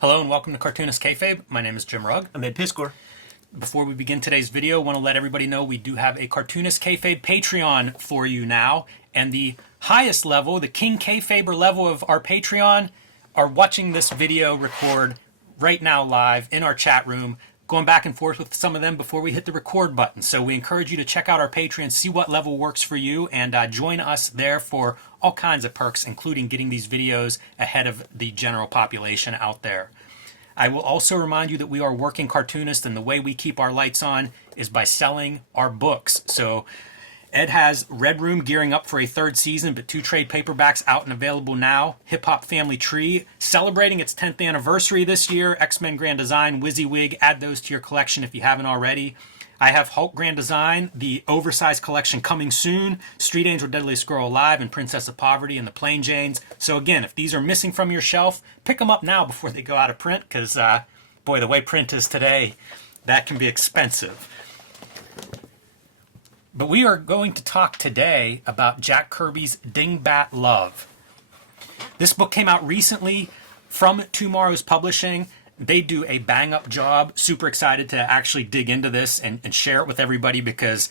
Hello and welcome to Cartoonist Kayfabe. My name is Jim Rugg. I'm Ed Piscor. Before we begin today's video, I want to let everybody know we do have a Cartoonist Kayfabe Patreon for you now. And the highest level, the King Kayfaber level of our Patreon, are watching this video record right now live in our chat room, going back and forth with some of them before we hit the record button. So we encourage you to check out our Patreon, see what level works for you, and join us there for all kinds of perks, including getting these videos ahead of the general population out there. I will also remind you that we are working Cartoonist, and the way we keep our lights on is by selling our books. So Ed has Red Room gearing up for a third season, but 2 trade paperbacks out and available now. Hip Hop Family Tree, celebrating its 10th anniversary this year. X-Men Grand Design, WYSIWYG, add those to your collection if you haven't already. I have Hulk Grand Design, the oversized collection coming soon. Street Angel, Deadliest Girl Alive, and Princess of Poverty, and the Plain Janes. So again, if these are missing from your shelf, pick them up now before they go out of print, because, boy, the way print is today, that can be expensive. But we are going to talk today about Jack Kirby's Dingbat Love. This book came out recently from Tomorrow's Publishing. They do a bang-up job. Super excited to actually dig into this and share it with everybody, because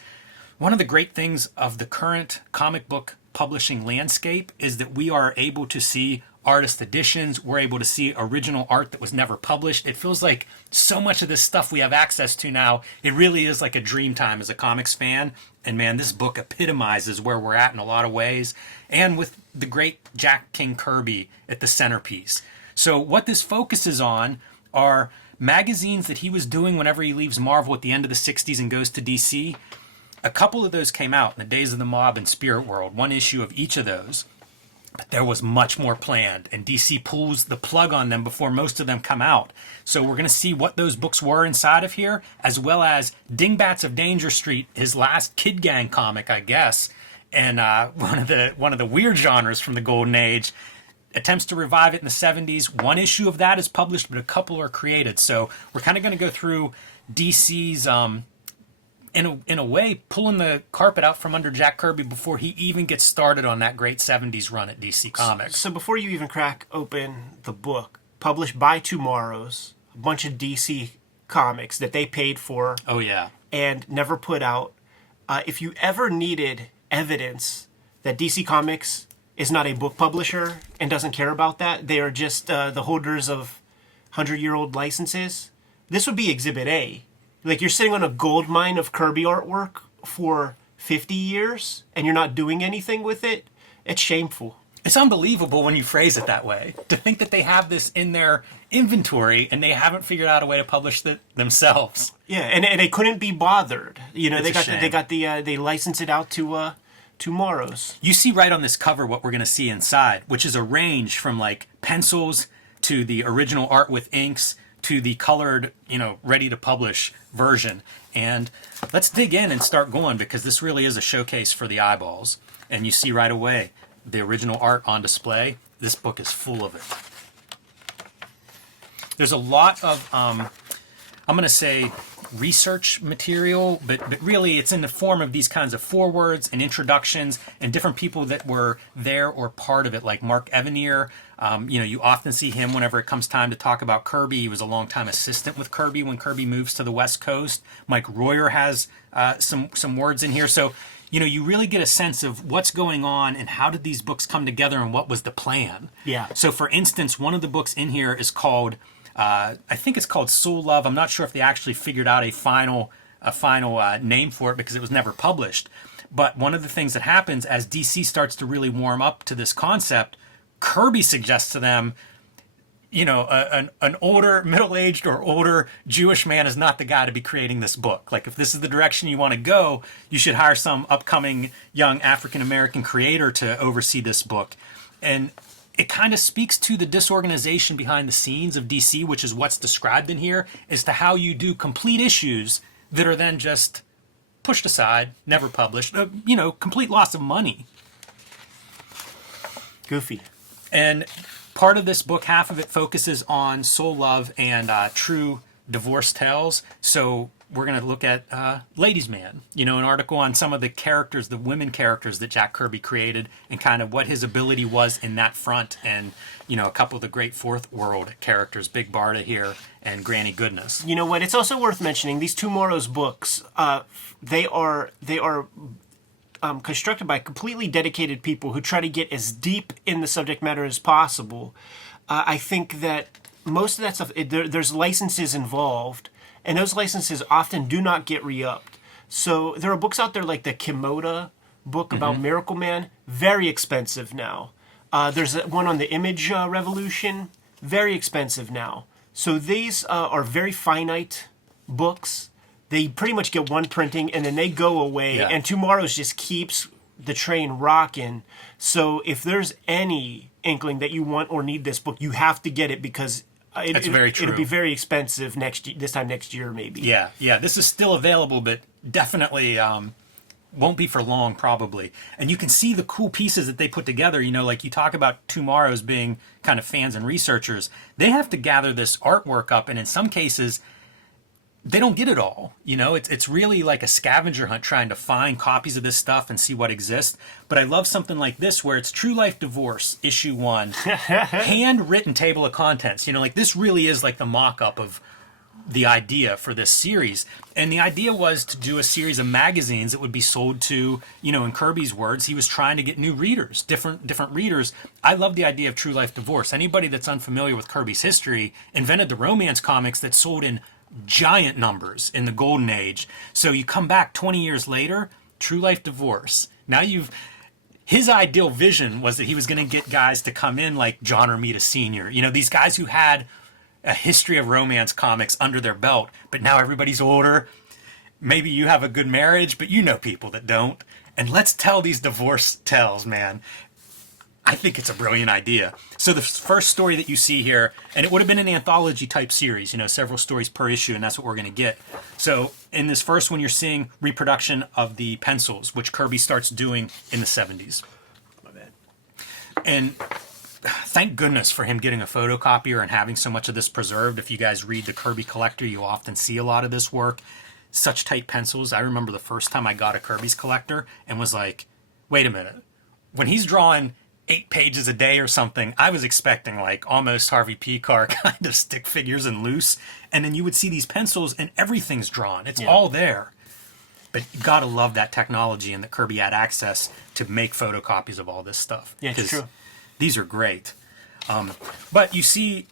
one of the great things of the current comic book publishing landscape is that we are able to see artist editions. We're able to see original art that was never published. It feels like so much of this stuff we have access to now, it really is like a dream time as a comics fan. And man, this book epitomizes where we're at in a lot of ways, and with the great Jack King Kirby at the centerpiece. So what this focuses on are magazines that he was doing whenever he leaves Marvel at the end of the 60s and goes to DC. A couple of those came out in the Days of the Mob and Spirit World, one issue of each of those. But there was much more planned, and DC pulls the plug on them before most of them come out. So we're going to see what those books were inside of here, as well as Dingbats of Danger Street, his last Kid Gang comic, I guess, and one of the weird genres from the Golden Age. Attempts to revive it in the 70s. One issue of that is published, but a couple are created. So we're kind of going to go through DC's in a way, pulling the carpet out from under Jack Kirby before he even gets started on that great 70s run at DC Comics. So before you even crack open the book, published by Tomorrow's, a bunch of DC comics that they paid for. Oh, yeah. And never put out. If you ever needed evidence that DC Comics is not a book publisher and doesn't care about that, they are just the holders of 100-year-old licenses, this would be Exhibit A. Like, you're sitting on a gold mine of Kirby artwork for 50 years, and you're not doing anything with it. It's shameful. It's unbelievable when you phrase it that way. To think that they have this in their inventory, and they haven't figured out a way to publish it themselves. Yeah, and they couldn't be bothered. You know, It's they licensed it out to Tomorrow's. You see right on this cover what we're going to see inside, which is a range from, like, pencils to the original art with inks to the colored, ready-to-publish version. And let's dig in and start going, because this really is a showcase for the eyeballs. And you see right away the original art on display. This book is full of it. There's a lot of, I'm going to say, research material, but really it's in the form of these kinds of forewords and introductions and different people that were there or part of it, like Mark Evanier. You often see him whenever it comes time to talk about Kirby. He was a longtime assistant with Kirby when Kirby moves to the West Coast. Mike Royer has some words in here. So, you really get a sense of what's going on and how did these books come together and what was the plan. Yeah. So, for instance, one of the books in here is called I think it's called Soul Love. I'm not sure if they actually figured out a final name for it because it was never published. But one of the things that happens as DC starts to really warm up to this concept, Kirby suggests to them, an older, middle-aged or older Jewish man is not the guy to be creating this book. Like, if this is the direction you want to go, you should hire some upcoming young African-American creator to oversee this book. And it kind of speaks to the disorganization behind the scenes of DC, which is what's described in here, as to how you do complete issues that are then just pushed aside, never published, complete loss of money. Goofy. And part of this book, half of it focuses on soul love and true divorce tales. So we're going to look at Ladies Man, an article on some of the characters, the women characters that Jack Kirby created and kind of what his ability was in that front. And, a couple of the great Fourth World characters, Big Barda here and Granny Goodness. You know what? It's also worth mentioning these Tomorrow's books, they are constructed by completely dedicated people who try to get as deep in the subject matter as possible. I think that most of that stuff, there's licenses involved, and those licenses often do not get re-upped. So there are books out there like the Kimoda book about Miracle Man, very expensive now. There's one on the Image Revolution, very expensive now. So these are very finite books. They pretty much get one printing, and then they go away, and Tomorrow's just keeps the train rocking. So if there's any inkling that you want or need this book, you have to get it because That's very true. It'll be very expensive this time next year, maybe. Yeah. This is still available, but definitely won't be for long, probably. And you can see the cool pieces that they put together. Like you talk about Tomorrow's being kind of fans and researchers. They have to gather this artwork up, and in some cases, they don't get it all. It's really like a scavenger hunt trying to find copies of this stuff and see what exists. But I love something like this where it's True Life Divorce, issue 1, handwritten table of contents. Like this really is like the mock-up of the idea for this series. And the idea was to do a series of magazines that would be sold to, in Kirby's words, he was trying to get new readers, different readers. I love the idea of True Life Divorce. Anybody that's unfamiliar with Kirby's history invented the romance comics that sold in giant numbers in the golden age. So you come back 20 years later, True Life Divorce. Now his ideal vision was that he was going to get guys to come in like John Romita Sr., these guys who had a history of romance comics under their belt, but now everybody's older. Maybe you have a good marriage, but you know people that don't. And let's tell these divorce tales, man. I think it's a brilliant idea. So the first story that you see here, and it would have been an anthology type series, several stories per issue, and that's what we're going to get. So in this first one, you're seeing reproduction of the pencils, which Kirby starts doing in the 70s. My bad. And thank goodness for him getting a photocopier and having so much of this preserved. If you guys read the Kirby Collector, you'll often see a lot of this work. Such tight pencils. I remember the first time I got a Kirby's Collector and was like, wait a minute. When he's drawing 8 pages a day or something, I was expecting like almost Harvey Pekar kind of stick figures and loose. And then you would see these pencils and everything's drawn. It's all there. But you gotta love that technology and that Kirby had access to make photocopies of all this stuff. Yeah, it's true. These are great. But you see,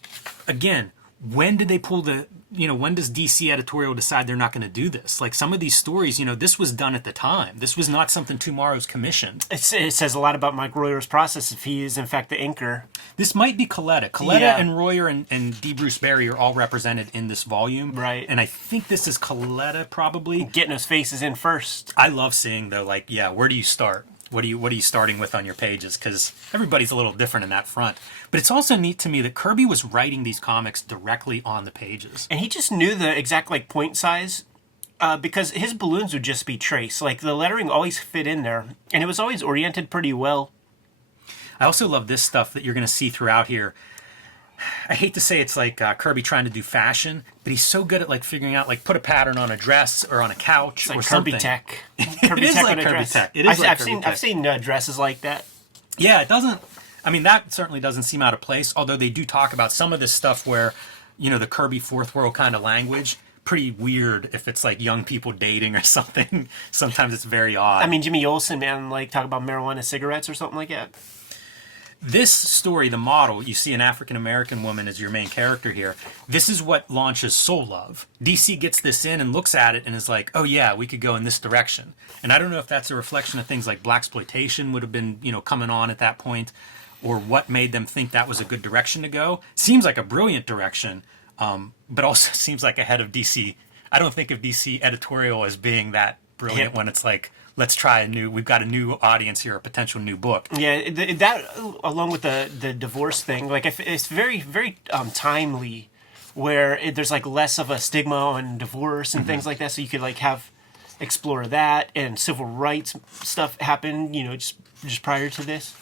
again, when did they pull when does DC editorial decide they're not going to do this? Like some of these stories, this was done at the time. This was not something Tomorrow's commissioned. It says a lot about Mike Royer's process if he is, in fact, the inker. This might be Coletta. And Royer and D. Bruce Berry are all represented in this volume. Right. And I think this is Coletta, probably. Getting those faces in first. I love seeing, though, where do you start? What are you starting with on your pages? Because everybody's a little different in that front. But it's also neat to me that Kirby was writing these comics directly on the pages. And he just knew the exact point size because his balloons would just be traced. Like the lettering always fit in there. And it was always oriented pretty well. I also love this stuff that you're going to see throughout here. I hate to say it's like Kirby trying to do fashion, but he's so good at figuring out put a pattern on a dress or on a couch or something. Kirby tech. Kirby tech on a dress. It is like Kirby tech. I've seen dresses like that. Yeah, it doesn't. I mean, that certainly doesn't seem out of place. Although they do talk about some of this stuff where, the Kirby Fourth World kind of language. Pretty weird if it's like young people dating or something. Sometimes it's very odd. I mean, Jimmy Olsen, man, talk about marijuana cigarettes or something like that. This story, the model, you see an African-American woman as your main character here. This is what launches Soul Love. DC gets this in and looks at it and is like, oh yeah, we could go in this direction. And I don't know if that's a reflection of things like blaxploitation would have been, coming on at that point, or what made them think that was a good direction to go. Seems like a brilliant direction, but also seems like ahead of DC. I don't think of DC editorial as being that brilliant when it's like, let's try we've got a new audience here, a potential new book. Yeah, that along with the divorce thing, it's very, very timely, where there's less of a stigma on divorce and things like that. So you could explore that, and civil rights stuff happen, just prior to this.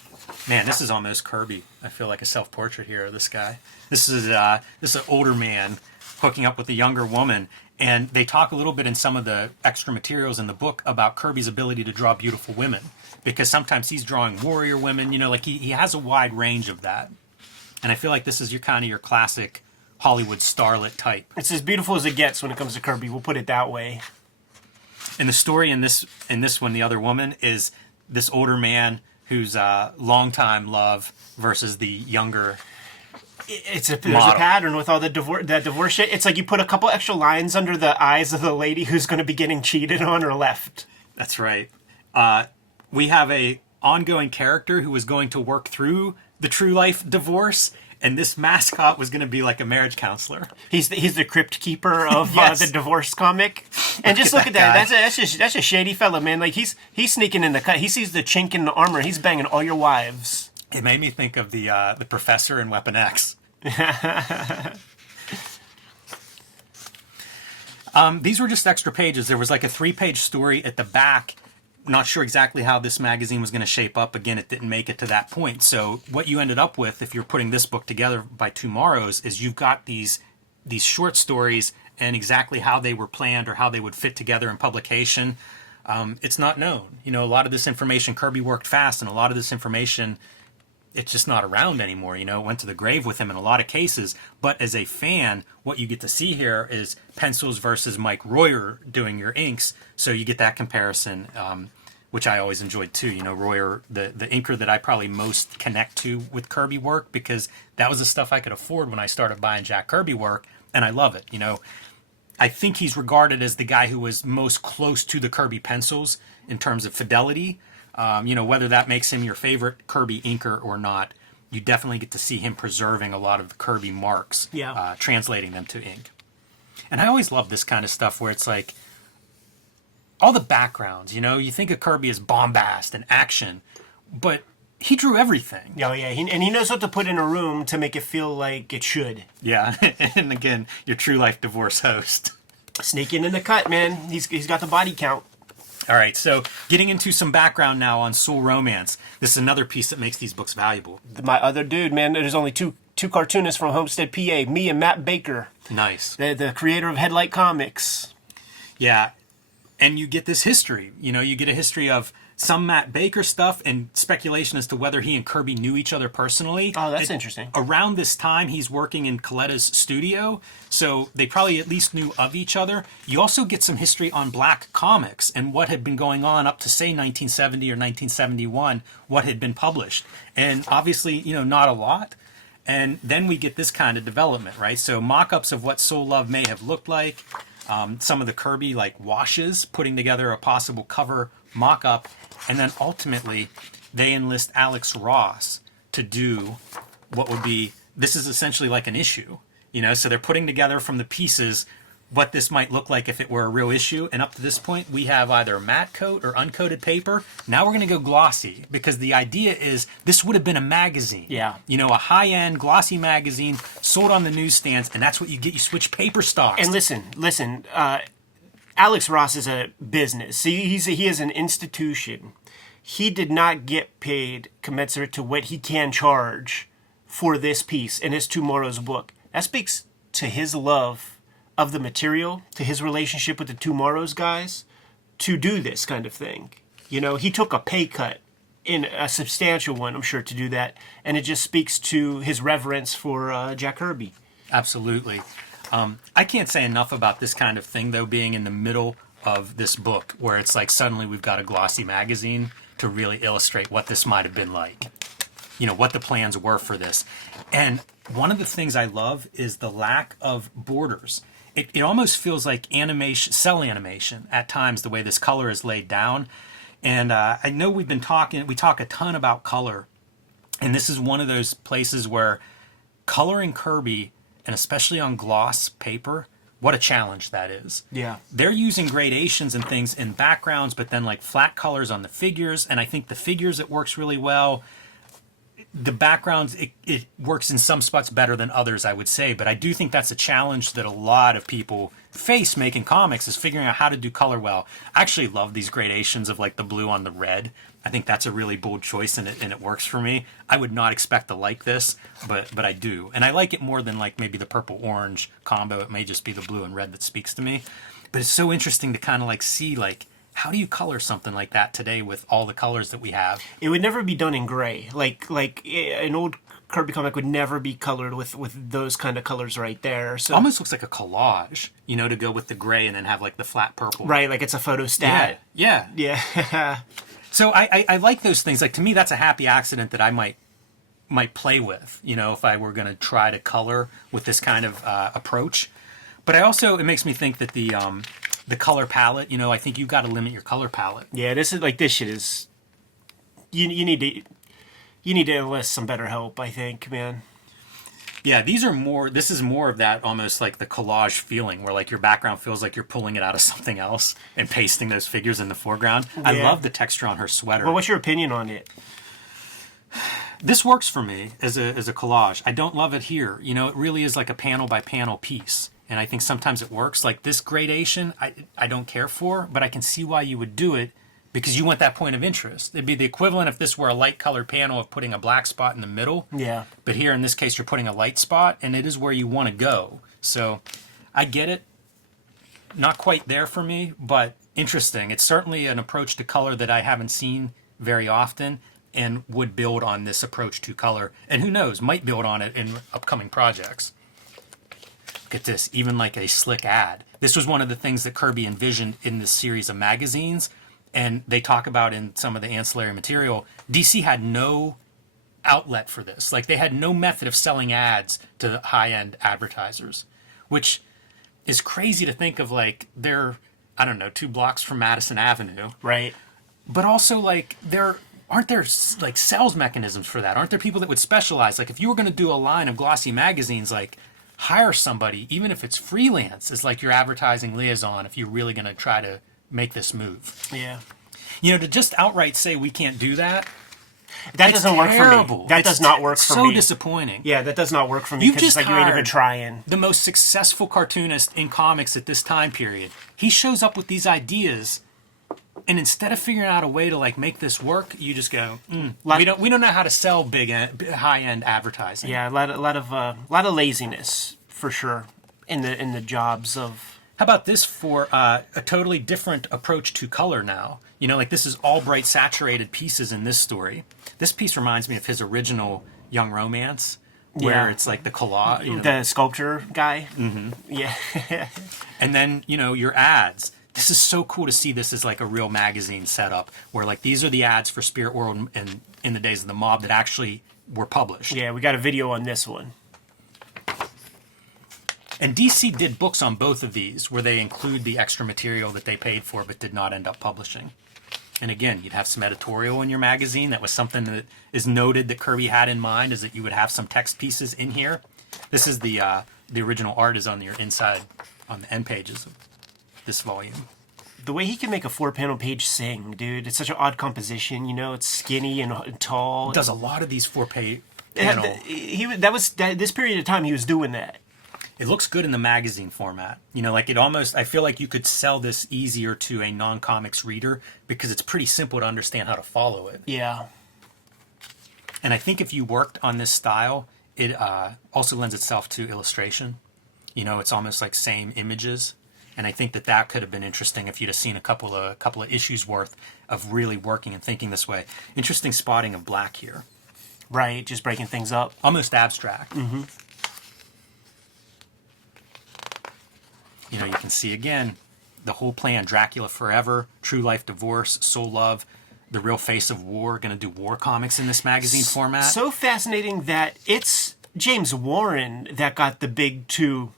Man, this is almost Kirby. I feel like a self-portrait here of this guy. This is an older man hooking up with a younger woman. And they talk a little bit in some of the extra materials in the book about Kirby's ability to draw beautiful women, because sometimes he's drawing warrior women, you know, like he has a wide range of that. And I feel like this is your kind of your classic Hollywood starlet type. It's as beautiful as it gets when it comes to Kirby. We'll put it that way. And the story in this one, The Other Woman, is this older man who's longtime love versus the younger. There's a pattern with all that divorce shit. It's like you put a couple extra lines under the eyes of the lady who's going to be getting cheated on or left. That's right. We have a ongoing character who was going to work through the true life divorce, and this mascot was going to be like a marriage counselor. He's the crypt keeper of Yes. the divorce comic. And just look at that. That's a shady fella, man. Like he's sneaking in the cut. He sees the chink in the armor. He's banging all your wives. It made me think of the professor in Weapon X. These were just extra pages. There was like a 3-page story at the back. Not sure exactly how this magazine was going to shape up. Again, it didn't make it to that point. So what you ended up with, if you're putting this book together by Tomorrow's, is you've got these short stories and exactly how they were planned or how they would fit together in publication. It's not known. You know, a lot of this information, Kirby worked fast, and a lot of this information, it's just not around anymore. You know, it went to the grave with him in a lot of cases. But as a fan, what you get to see here is pencils versus Mike Royer doing your inks. So you get that comparison, which I always enjoyed too. You know, Royer, the inker that I probably most connect to with Kirby work, because that was the stuff I could afford when I started buying Jack Kirby work, and I love it. You know, I think he's regarded as the guy who was most close to the Kirby pencils in terms of fidelity. You know, whether that makes him your favorite Kirby inker or not, you definitely get to see him preserving a lot of the Kirby marks, translating them to ink. And I always love this kind of stuff where it's like all the backgrounds, you know, you think of Kirby as bombast and action, but he drew everything. Oh, yeah. And he knows what to put in a room to make it feel like it should. Yeah. And again, your true life divorce host. Sneaking in the cut, man. He's got the body count. All right, so getting into some background now on Soul Romance. This is another piece that makes these books valuable. My other dude, man, there's only two cartoonists from Homestead, PA, me and Matt Baker. Nice. The creator of Headlight Comics. Yeah, and you get this history. You know, you get a history of some Matt Baker stuff and speculation as to whether he and Kirby knew each other personally. Oh, that's interesting. Around this time, he's working in Coletta's studio, so they probably at least knew of each other. You also get some history on Black Comics and what had been going on up to, say, 1970 or 1971, what had been published. And obviously, you know, not a lot. And then we get this kind of development, right? So mock-ups of what Soul Love may have looked like, some of the Kirby, like, washes, putting together a possible cover mock-up, and then ultimately they enlist Alex Ross to do what would be, this is essentially like an issue, you know, so they're putting together from the pieces what this might look like if it were a real issue. And up to this point, we have either matte coat or uncoated paper. Now we're going to go glossy, because the idea is this would have been a magazine. Yeah. You know, a high-end glossy magazine sold on the newsstands, and that's what you get. You switch paper stocks. And listen, Alex Ross is a business. See, he is an institution. He did not get paid commensurate to what he can charge for this piece in his Tomorrow's book. That speaks to his love of the material, to his relationship with the Tomorrow's guys, to do this kind of thing. You know, he took a pay cut, in a substantial one, I'm sure, to do that. And it just speaks to his reverence for Jack Kirby. Absolutely. I can't say enough about this kind of thing, though, being in the middle of this book, where it's like suddenly we've got a glossy magazine to really illustrate what this might have been like. You know, what the plans were for this. And one of the things I love is the lack of borders. It almost feels like animation, cell animation at times, the way this color is laid down. And I know we talk a ton about color, and this is one of those places where coloring Kirby, and especially on gloss paper, what a challenge that is. Yeah. They're using gradations and things in backgrounds, but then like flat colors on the figures, and I think the figures, it works really well. the backgrounds, it works in some spots better than others, I would say. But I do think that's a challenge that a lot of people face making comics, is figuring out how to do color well. I actually love these gradations of like the blue on the red. I think that's a really bold choice, and it works for me. I would not expect to like this, but I do. And I like it more than like maybe the purple-orange combo. It may just be the blue and red that speaks to me. But it's so interesting to kind of like see like, how do you color something like that today with all the colors that we have? It would never be done in gray. Like an old Kirby comic would never be colored with those kind of colors right there. So Almost looks like a collage, you know, to go with the gray and then have like the flat purple. right, like it's a photo stat. Yeah. Yeah. So I like those things. Like, to me, that's a happy accident that I might play with, you know, if I were going to try to color with this kind of approach. But it makes me think that the color palette, you know, I think you've got to limit your color palette. Yeah, this shit is. You need to enlist some better help, I think, man. Yeah, this is more of that almost like the collage feeling where like your background feels like you're pulling it out of something else and pasting those figures in the foreground. Yeah. I love the texture on her sweater. Well, what's your opinion on it? This works for me as a collage. I don't love it here. You know, it really is like a panel by panel piece. And I think sometimes it works. Like this gradation, I don't care for, but I can see why you would do it, because you want that point of interest. It'd be the equivalent if this were a light colored panel of putting a black spot in the middle. Yeah. But here in this case, you're putting a light spot, and it is where you want to go. So I get it. Not quite there for me, but interesting. It's certainly an approach to color that I haven't seen very often, and would build on this approach to color. And who knows, might build on it in upcoming projects. Look at this, even like a slick ad. This was one of the things that Kirby envisioned in this series of magazines, and they talk about in some of the ancillary material. DC had no outlet for this. Like, they had no method of selling ads to high-end advertisers, which is crazy to think of. Like, they're, I don't know, 2 blocks from Madison Avenue. Right. But also, like, aren't there like sales mechanisms for that? Aren't there people that would specialize? Like, if you were going to do a line of glossy magazines, like, hire somebody, even if it's freelance, as like your advertising liaison, if you're really going to try to make this move. Yeah. You know, to just outright say we can't do that, that doesn't work for me. That does not work for me. So disappointing. Yeah, that does not work for me, because it's like you ain't even trying. The most successful cartoonist in comics at this time period. He shows up with these ideas, and instead of figuring out a way to like make this work, you just go, we don't know how to sell high end advertising. Yeah, a lot of laziness for sure in the jobs of. How about this for a totally different approach to color now? You know, like this is all bright saturated pieces in this story. This piece reminds me of his original Young Romance, where it's like the collage, you know, the sculpture guy. Mm-hmm. Yeah. And then, you know, your ads. This is so cool to see this as like a real magazine setup, where like these are the ads for Spirit World and in the Days of the Mob that actually were published. Yeah, we got a video on this one. And DC did books on both of these where they include the extra material that they paid for but did not end up publishing. And again, you'd have some editorial in your magazine. That was something that is noted that Kirby had in mind, is that you would have some text pieces in here. This is the original art is on your inside, on the end pages of this volume. The way he can make a 4-panel page sing, dude, it's such an odd composition. You know, it's skinny and tall. Does a lot of these 4-page panel. This period of time he was doing that. It looks good in the magazine format. You know, like I feel like you could sell this easier to a non-comics reader because it's pretty simple to understand how to follow it. Yeah. And I think if you worked on this style, it also lends itself to illustration. You know, it's almost like same images. And I think that could have been interesting if you'd have seen a couple of issues worth of really working and thinking this way. Interesting spotting of black here. Right, just breaking things up. Almost abstract. Mm-hmm. You know, you can see again the whole plan: Dracula Forever, True Life Divorce, Soul Love, The Real Face of War. Going to do war comics in this magazine format. So fascinating that it's James Warren that got the big two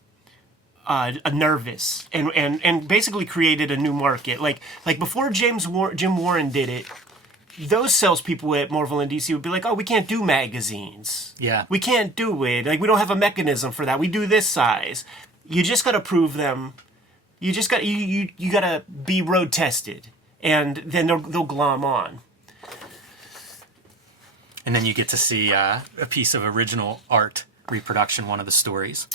nervous and basically created a new market. Like before Jim Warren did it, those salespeople at Marvel and DC would be like, "Oh, we can't do magazines. Yeah, we can't do it. Like we don't have a mechanism for that. We do this size." You just got to prove them. You just got you got to be road tested, and then they'll glom on. And then you get to see a piece of original art reproduction, one of the stories.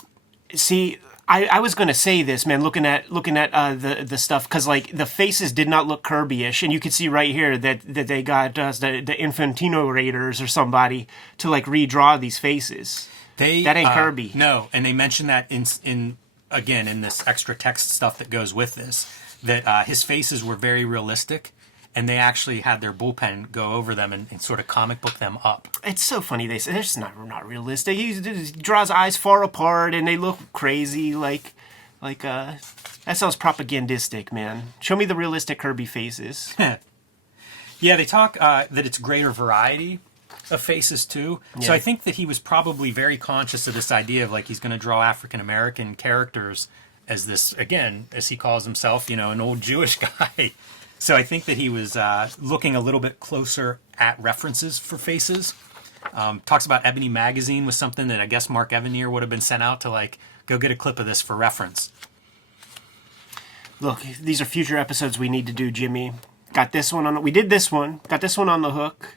See, I was going to say this, man, looking at the stuff, because like the faces did not look Kirby-ish, and you can see right here that they got the Infantino Raiders or somebody to like redraw these faces. That ain't Kirby. No, and they mentioned that in this extra text stuff that goes with this, that his faces were very realistic, and they actually had their bullpen go over them and sort of comic book them up. It's so funny. They say they're just not realistic. He draws eyes far apart, and they look crazy. Like that sounds propagandistic, man. Show me the realistic Kirby faces. Yeah, they talk that it's greater variety of faces too. Yeah. So I think that he was probably very conscious of this idea of like he's going to draw African American characters as this, again, as he calls himself, an old Jewish guy. So I think that he was looking a little bit closer at references for faces. Talks about Ebony Magazine was something that I guess Mark Evanier would have been sent out to like, go get a clip of this for reference. Look, these are future episodes we need to do, Jimmy. Got this one on. We did this one. Got this one on the hook.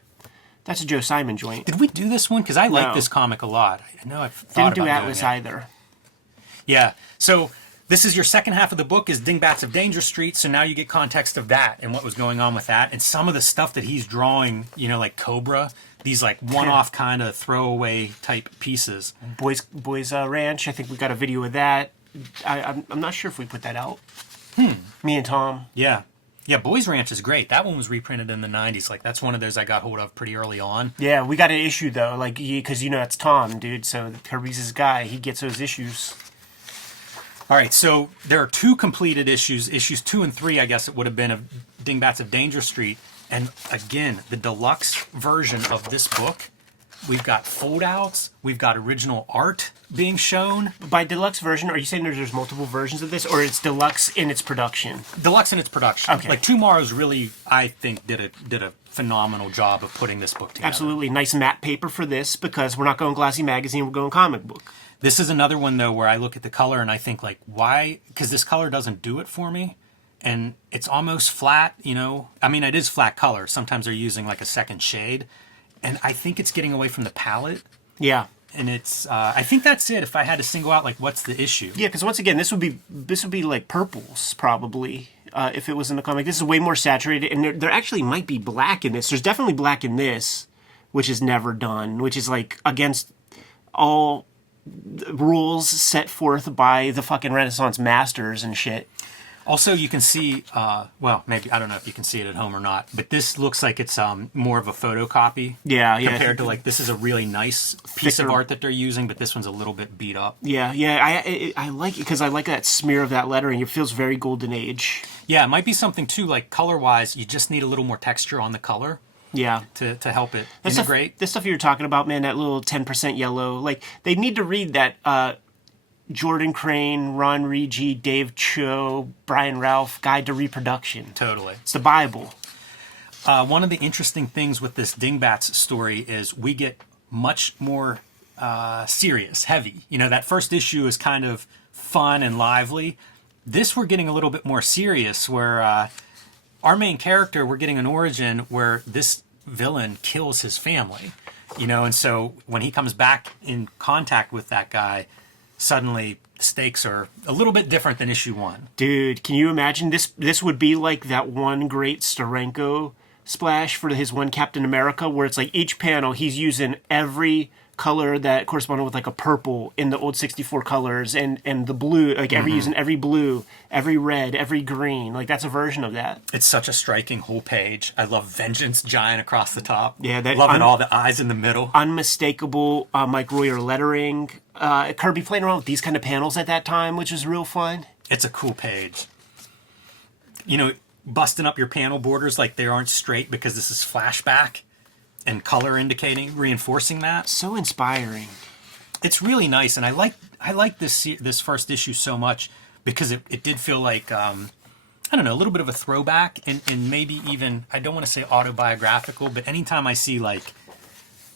That's a Joe Simon joint. Did we do this one? Because I like this comic a lot. I know I've thought Didn't do about Atlas doing it. either. Yeah. So this is your second half of the book is Dingbats of Danger Street. So now you get context of that and what was going on with that. And some of the stuff that he's drawing, like Cobra, these like one-off kind of throwaway type pieces. Boys Ranch, I think we got a video of that. I'm not sure if we put that out. Me and Tom. Yeah. Yeah, Boys Ranch is great. That one was reprinted in the 90s. Like, that's one of those I got hold of pretty early on. Yeah, we got an issue, though, like, because, that's Tom, dude, so Kirby's his guy. He gets those issues. All right, so there are 2 completed issues. Issues 2 and 3, I guess it would have been, of Dingbats of Danger Street. And, again, the deluxe version of this book, we've got foldouts, we've got original art being shown. By deluxe version, are you saying there's multiple versions of this, or it's deluxe in its production? Deluxe in its production. Okay. Like Tomorrow's really, I think, did a phenomenal job of putting this book together. Absolutely. Nice matte paper for this, because we're not going glossy magazine, we're going comic book. This is another one, though, where I look at the color and I think, like, why? Because this color doesn't do it for me. And it's almost flat, I mean, it is flat color. Sometimes they're using, like, a second shade. And I think it's getting away from the palette. Yeah. And it's, I think that's it. If I had to single out, like, what's the issue? Yeah, because once again, this would be like purples, probably, if it was in the comic. This is way more saturated, and there actually might be black in this. There's definitely black in this, which is never done, which is, like, against all rules set forth by the fucking Renaissance masters and shit. Also, you can see, well, maybe, I don't know if you can see it at home or not, but this looks like it's more of a photocopy. Yeah. Compared to, like, this is a really nice piece of art that they're using, but this one's a little bit beat up. Yeah. I like it because I like that smear of that lettering. It feels very Golden Age. Yeah, it might be something, too, like, color-wise, you just need a little more texture on the color. Yeah. To help it This integrate. This stuff you were talking about, man, that little 10% yellow, like, they need to read that, Jordan Crane, Ron Rigi, Dave Cho, Brian Ralph, Guide to Reproduction. Totally. It's the Bible. One of the interesting things with this Dingbats story is we get much more serious, heavy. That first issue is kind of fun and lively. This we're getting a little bit more serious, where our main character, we're getting an origin where this villain kills his family. And so when he comes back in contact with that guy, suddenly stakes are a little bit different than issue 1. Dude, can you imagine this? This would be like that one great Steranko splash for his one Captain America, where it's like each panel he's using every color that corresponded with like a purple in the old 64 colors and the blue, like using every blue, every red, every green. Like that's a version of that. It's such a striking whole page. I love Vengeance giant across the top. Yeah, loving all the eyes in the middle. Unmistakable Mike Royer lettering. Kirby playing around with these kind of panels at that time, which was real fun. It's a cool page. Busting up your panel borders like they aren't straight because this is flashback and color indicating, reinforcing that. So inspiring. It's really nice, and I like this first issue so much because it did feel like I don't know, a little bit of a throwback and maybe even, I don't want to say autobiographical, but anytime I see like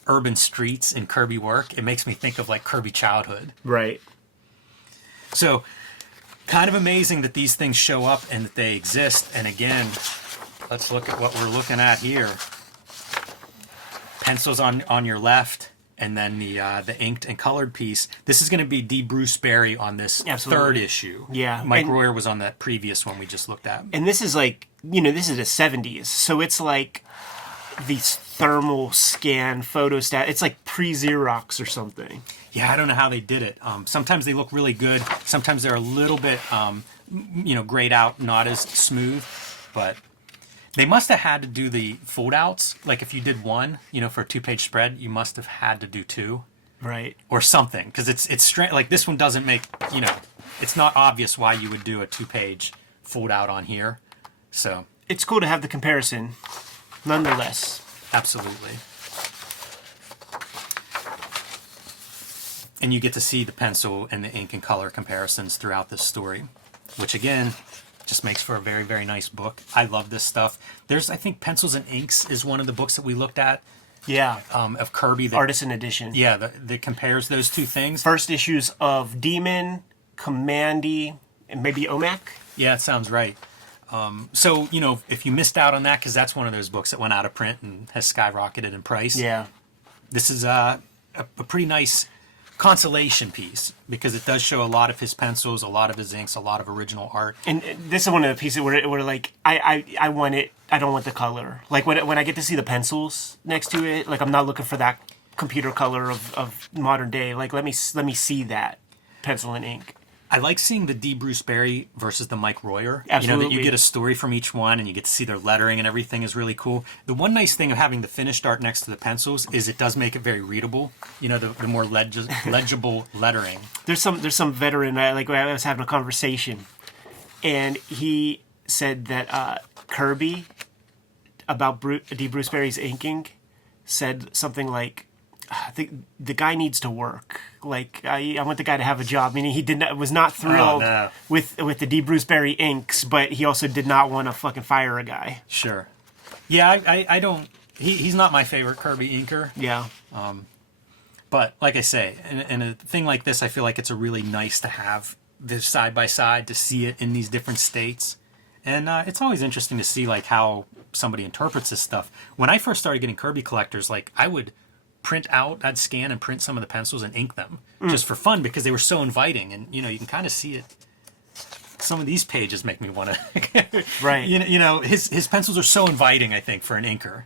urban streets in Kirby work, it makes me think of like Kirby childhood. Right. So kind of amazing that these things show up and that they exist. And again, let's look at what we're looking at here. pencils on your left, and then the inked and colored piece. This is going to be D. Bruce Berry on this third issue. Yeah. Mike Royer was on that previous one we just looked at. And this is like, this is the 70s. So it's like these thermal scan photostat. It's like pre-Xerox or something. Yeah, I don't know how they did it. Sometimes they look really good. Sometimes they're a little bit, grayed out, not as smooth. But they must have had to do the fold-outs. Like if you did one, for a 2-page spread, you must have had to do 2. Right. Or something. Because it's strange. Like this one doesn't make, it's not obvious why you would do a 2-page fold-out on here. So it's cool to have the comparison, nonetheless. Absolutely. And you get to see the pencil and the ink and color comparisons throughout this story, which again, just makes for a very, very nice book. I love this stuff. There's, I think, Pencils and Inks is one of the books that we looked at. Yeah. Of Kirby. Artisan edition. Yeah, that compares those two things. First issues of Demon, Commandy, and maybe OMAC. Yeah, it sounds right. So, if you missed out on that, because that's one of those books that went out of print and has skyrocketed in price. Yeah. This is a pretty nice consolation piece, because it does show a lot of his pencils, a lot of his inks, a lot of original art. And this is one of the pieces where like, I want it, I don't want the color. Like when I get to see the pencils next to it, like I'm not looking for that computer color of modern day. Like let me see that pencil and ink. I like seeing the D. Bruce Berry versus the Mike Royer. Absolutely. That you get a story from each one and you get to see their lettering and everything is really cool. The one nice thing of having the finished art next to the pencils is it does make it very readable. The more legible lettering. There's some veteran, like I was having a conversation, and he said that Kirby, about D. Bruce Berry's inking, said something like, the guy needs to work. Like I want the guy to have a job. Meaning he was not thrilled with the D. Bruce Berry inks, but he also did not want to fucking fire a guy. Sure. Yeah, I don't. He's not my favorite Kirby inker. Yeah. But like I say, in a thing like this, I feel like it's a really nice to have this side by side to see it in these different states, and it's always interesting to see like how somebody interprets this stuff. When I first started getting Kirby collectors, like I'd scan and print some of the pencils and ink them just for fun because they were so inviting, and you can kind of see it. Some of these pages make me want to, right? His pencils are so inviting. I think for an inker,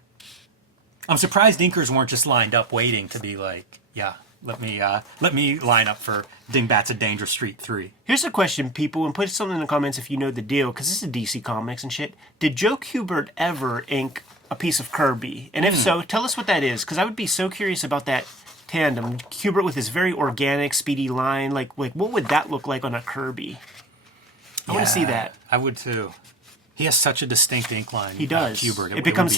I'm surprised inkers weren't just lined up waiting to be like, yeah, let me line up for Dingbats of Danger Street 3. Here's a question, people, and put something in the comments if you know the deal, because this is DC Comics and shit. Did Joe Hubert ever ink a piece of Kirby? And if so, tell us what that is, because I would be so curious about that tandem. Hubert with his very organic, speedy line, like what would that look like on a Kirby? I want to see that. I would too. He has such a distinct ink line. He does. Hubert. It becomes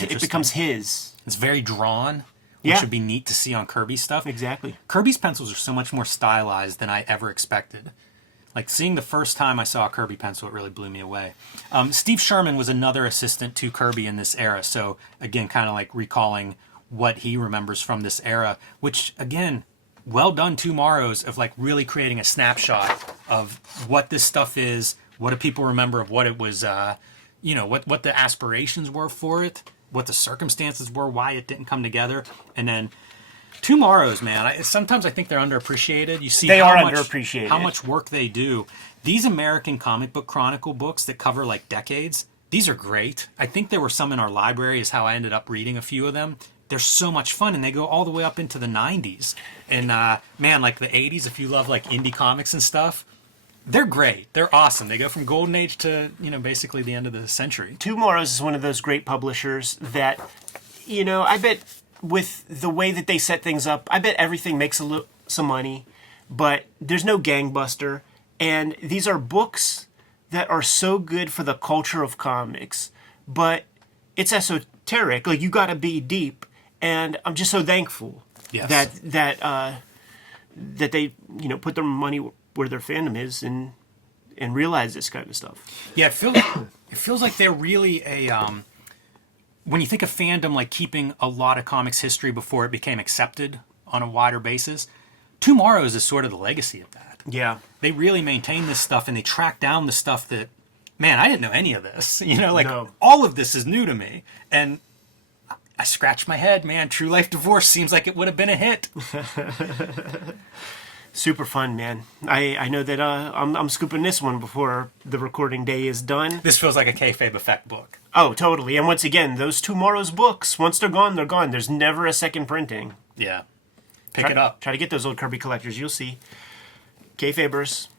his. It's very drawn, which would be neat to see on Kirby stuff. Exactly. Kirby's pencils are so much more stylized than I ever expected. Like seeing the first time I saw a Kirby pencil, it really blew me away. Steve Sherman was another assistant to Kirby in this era. So again, kind of like recalling what he remembers from this era, which again, well done Tomorrows of like really creating a snapshot of what this stuff is. What do people remember of what it was, what the aspirations were for it, what the circumstances were, why it didn't come together. And then Tomorrows, man, sometimes I think they're underappreciated. You see underappreciated. How much work they do. These American comic book chronicle books that cover like decades, these are great. I think there were some in our library is how I ended up reading a few of them. They're so much fun, and they go all the way up into the 90s. And man, like the 80s, if you love like indie comics and stuff, they're great. They're awesome. They go from golden age to, basically the end of the century. Tomorrows is one of those great publishers that, I bet with the way that they set things up, I bet everything makes some money, but there's no gangbuster. And these are books that are so good for the culture of comics, but it's esoteric. Like, you got to be deep. And I'm just so thankful that they, put their money where their fandom is and realize this kind of stuff. Yeah, it feels like they're really a when you think of fandom, like keeping a lot of comics history before it became accepted on a wider basis, Tomorrows is sort of the legacy of that. Yeah, they really maintain this stuff and they track down the stuff that, man, I didn't know any of this. All of this is new to me, and I scratched my head, man. True Life Divorce seems like it would have been a hit. Super fun, man. I know that I'm scooping this one before the recording day is done. This feels like a Kayfabe Effect book. Oh, totally. And once again, those tomorrow's books, once they're gone, they're gone. There's never a second printing. Yeah. Pick it up. Try to get those old Kirby collectors. You'll see. Kayfabers,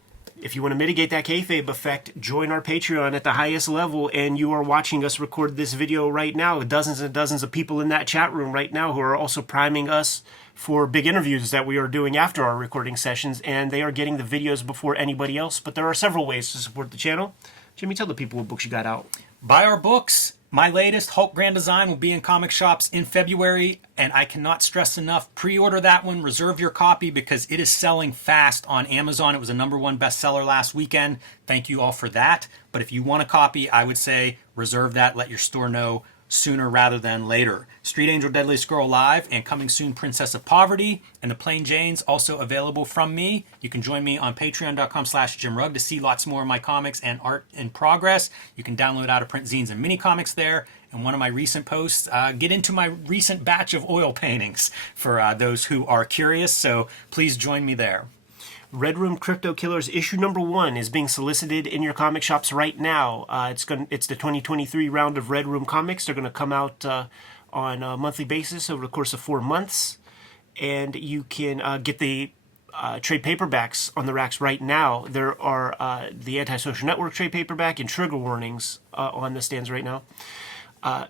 if you want to mitigate that kayfabe effect, join our Patreon at the highest level, and you are watching us record this video right now. Dozens and dozens of people in that chat room right now who are also priming us for big interviews that we are doing after our recording sessions, and they are getting the videos before anybody else. But there are several ways to support the channel. Jimmy, tell the people what books you got out. Buy our books. My latest, Hulk Grand Design, will be in comic shops in February, and I cannot stress enough, pre-order that one, reserve your copy, because it is selling fast on Amazon. It was a #1 bestseller last weekend. Thank you all for that. But if you want a copy, I would say reserve that, let your store know sooner rather than later. Street Angel Deadliest Girl Live and coming soon Princess of Poverty and the Plain Janes also available from me. You can join me on patreon.com/JimRugg to see lots more of my comics and art in progress. You can download out of print zines and mini comics there. And one of my recent posts, get into my recent batch of oil paintings for those who are curious. So please join me there. Red Room Crypto Killers issue #1 is being solicited in your comic shops right now. It's the 2023 round of Red Room comics. They're going to come out on a monthly basis over the course of 4 months, and you can get the trade paperbacks on the racks right now. There are the Antisocial Network trade paperback and Trigger Warnings on the stands right now.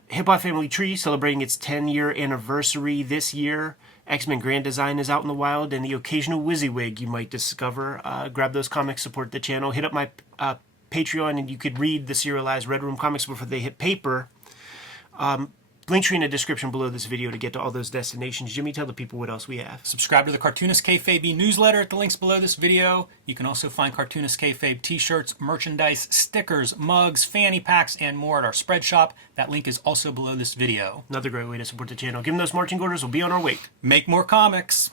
Hip Hop Family Tree celebrating its 10-year anniversary this year. X-Men Grand Design is out in the wild, and the occasional WYSIWYG you might discover. Grab those comics, support the channel. Hit up my Patreon, and you could read the serialized Red Room comics before they hit paper. Linktree in the description below this video to get to all those destinations. Jimmy, tell the people what else we have. Subscribe to the Cartoonist Kayfabe newsletter at the links below this video. You can also find Cartoonist Kayfabe t-shirts, merchandise, stickers, mugs, fanny packs, and more at our spread shop. That link is also below this video. Another great way to support the channel. Give them those marching orders. We'll be on our way. Make more comics.